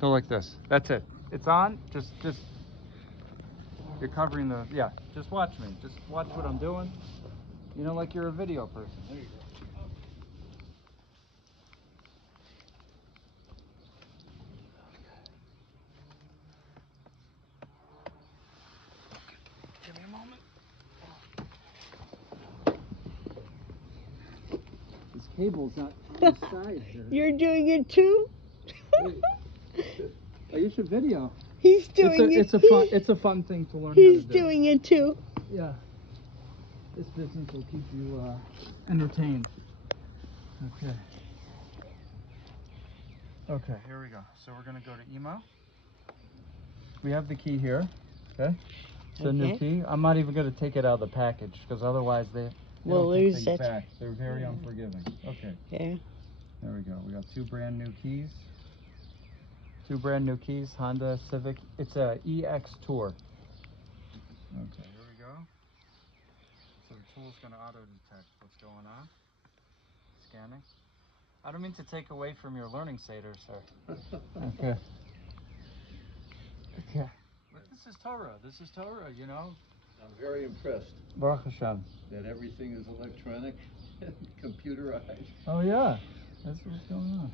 Go like this. That's it. It's on. Just you're covering the, yeah. Just watch me. Just watch what I'm doing. You know, like you're a video person. There you go. Give me a moment. This cable's not on the side here. You're doing it too? Oh, you should video. He's doing It's a fun thing to learn how to do. He's doing it too. Yeah. This business will keep you entertained. Okay. Okay, here we go. So we're gonna go to emo. We have the key here. Okay. It's a new key. I'm not even gonna take it out of the package because otherwise they we'll don't take lose things it. back. They're very unforgiving. Okay. Yeah. There we go. We got 2 brand new keys. 2 brand new keys. Honda Civic. It's a EX Tour. Okay, here we go. So the tool's gonna auto detect what's going on. Scanning. I don't mean to take away from your learning, Seder, sir. Okay. Okay. But this is Torah. This is Torah, you know. I'm very impressed Baruch Hashem. that everything is electronic and computerized. Oh yeah, that's what's going on.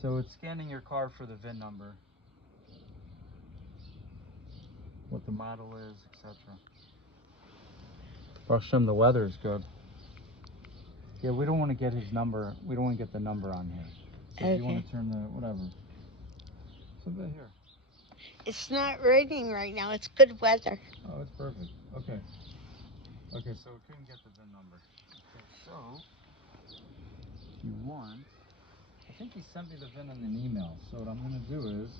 So it's scanning your car for the VIN number, what the model is, etc. Baruch Hashem, the weather is good. Yeah, we don't want to get his number. We don't want to get the number on here. So if you want to turn the whatever. So bit here. It's not raining right now. It's good weather. Oh, it's perfect. Okay. Okay, so we couldn't get the VIN number. Okay, so if you want, I think he sent me the VIN in an email. So what I'm going to do is,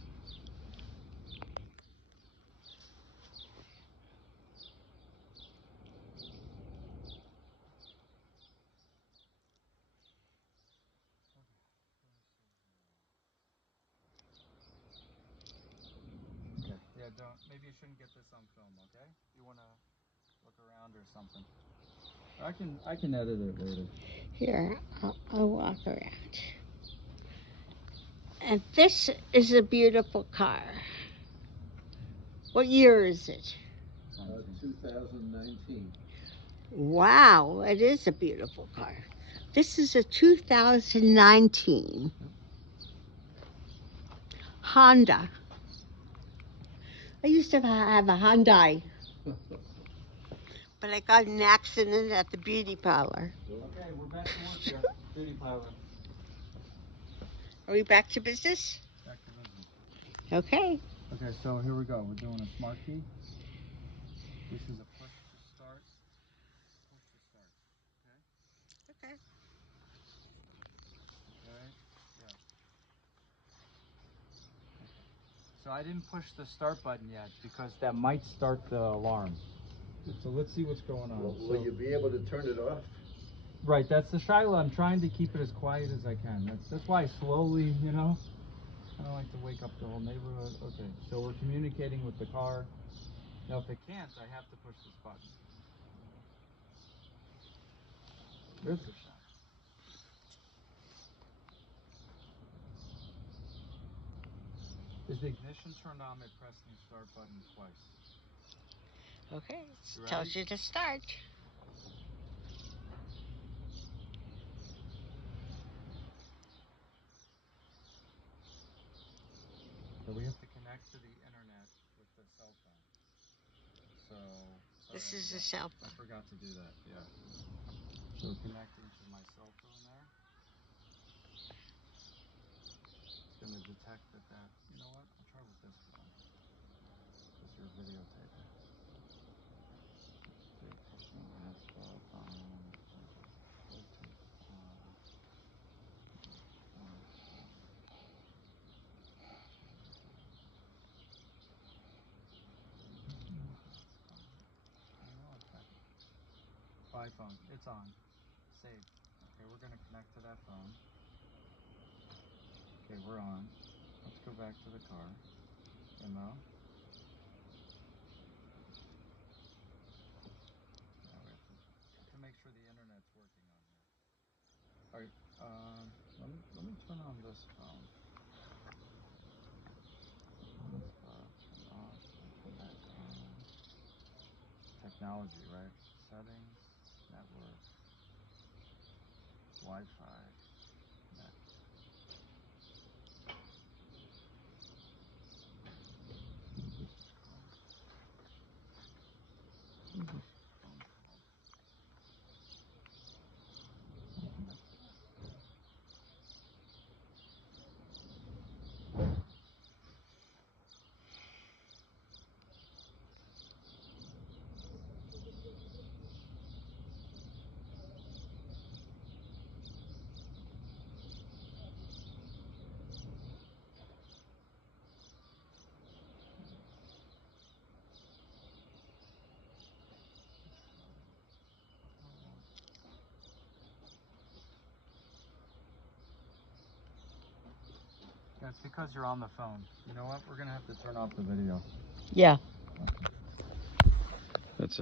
okay, yeah, maybe you shouldn't get this on film, okay? You want to look around or something. I can edit it later. Here, I'll walk around. And this is a beautiful car. What year is it? 2019. Wow, it is a beautiful car. This is a 2019 Honda. I used to have a Hyundai, but I got in an accident at the beauty parlor. Okay, we're back to work here. Beauty parlor. Are we back to business? Back to business. Okay. Okay, so here we go. We're doing a smart key. This is a push to start. Push to start. Okay? Okay. Okay. Yeah. So I didn't push the start button yet because that might start the alarm. So let's see what's going on. Will you be able to turn it off? Right, that's the Shiloh. I'm trying to keep it as quiet as I can. That's why I slowly, you know, I don't like to wake up the whole neighborhood. Okay, so we're communicating with the car. Now if it can't, I have to push this button. There's the shot. Is the ignition turned on by pressing the start button twice? Okay, it tells you to start. So we have to connect to the internet with the cell phone. So This is a cell phone. I forgot to do that, yeah. So connecting to my cell phone there. It's going to detect that, you know what, I'll try with this phone. Because you're videotaping. Pushing my cell phone. iPhone, it's on. Saved. Okay, we're going to connect to that phone. Okay, we're on. Let's go back to the car. Now we have to make sure the internet's working on Alright, let me turn on this phone. Turn off, turn back on. Technology, right? Settings, network, Wi-Fi, connect. Yeah, it's because you're on the phone. You know what? We're gonna have to turn off the video. Yeah. That's it.